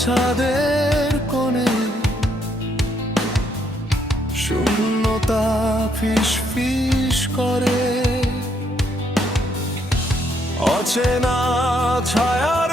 ছাদের কোণে শূন্যতা ফিস ফিস করে। অচেনা ছায়ার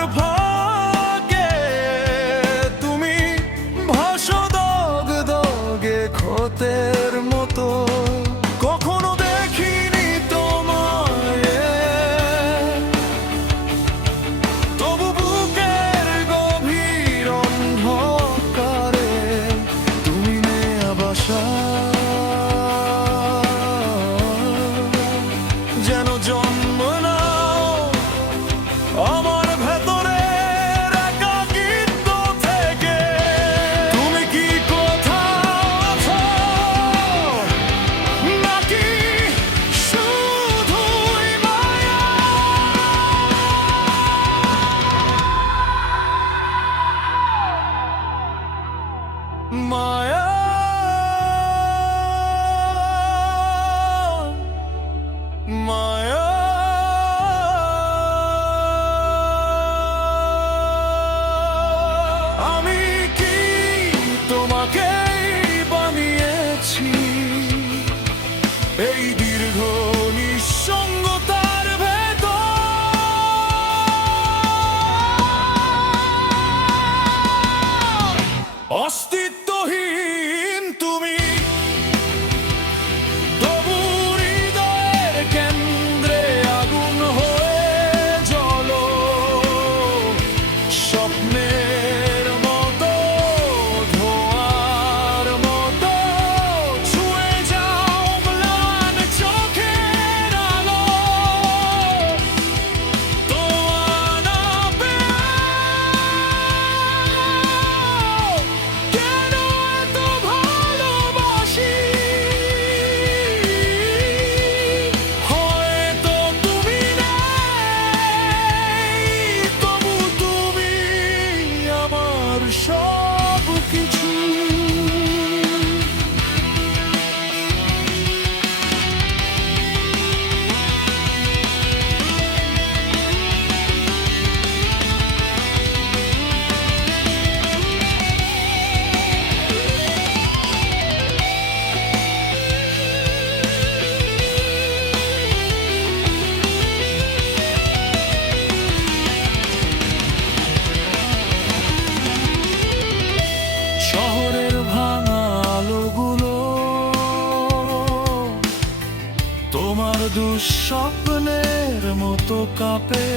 তোমার দুঃস্বপ্নের মতো কাপে।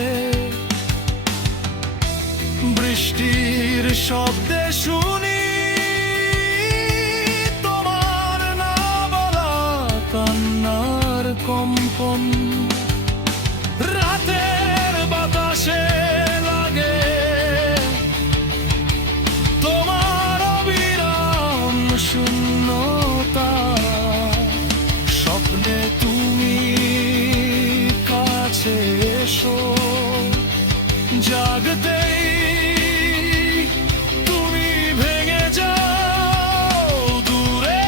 বৃষ্টির শব্দে শুনি তোমার না বলা কান্নার কম্পন। লাগতেই তুমি ভেঙে যাও দূরে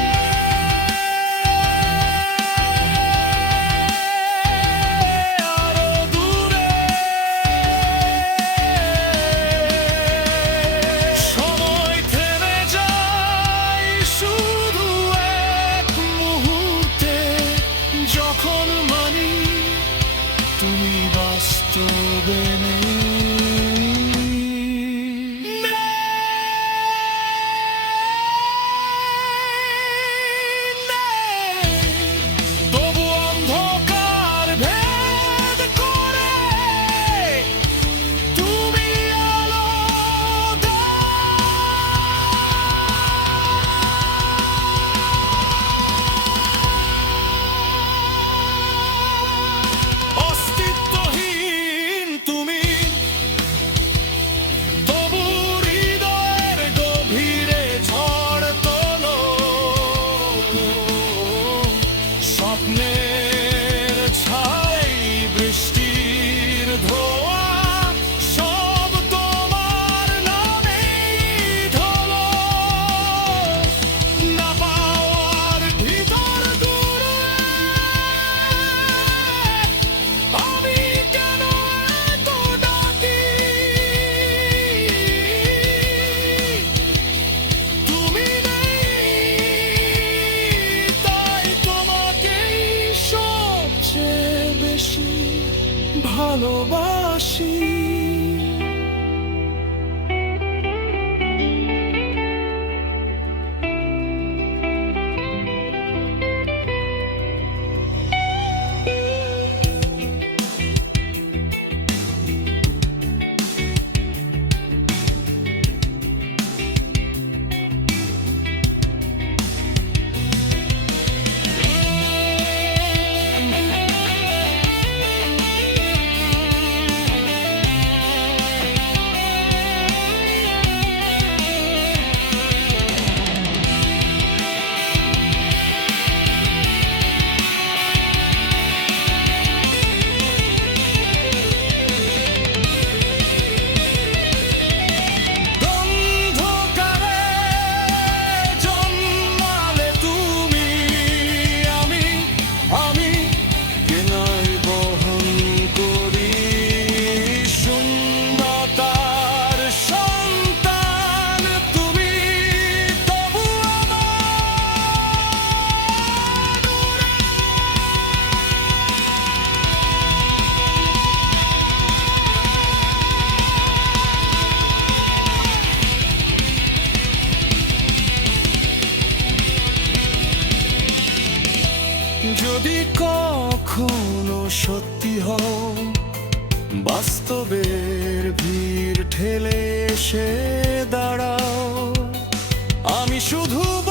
আরও দূরে সময় থেমে যায় শুধু এক মুহূর্তে যখন মানি তুমি বাস্তবে নেই। বেশি ভালোবাসি। সত্যি হও বাস্তবের ভিড় ঠেলে সে দাঁড়াও। আমি শুধু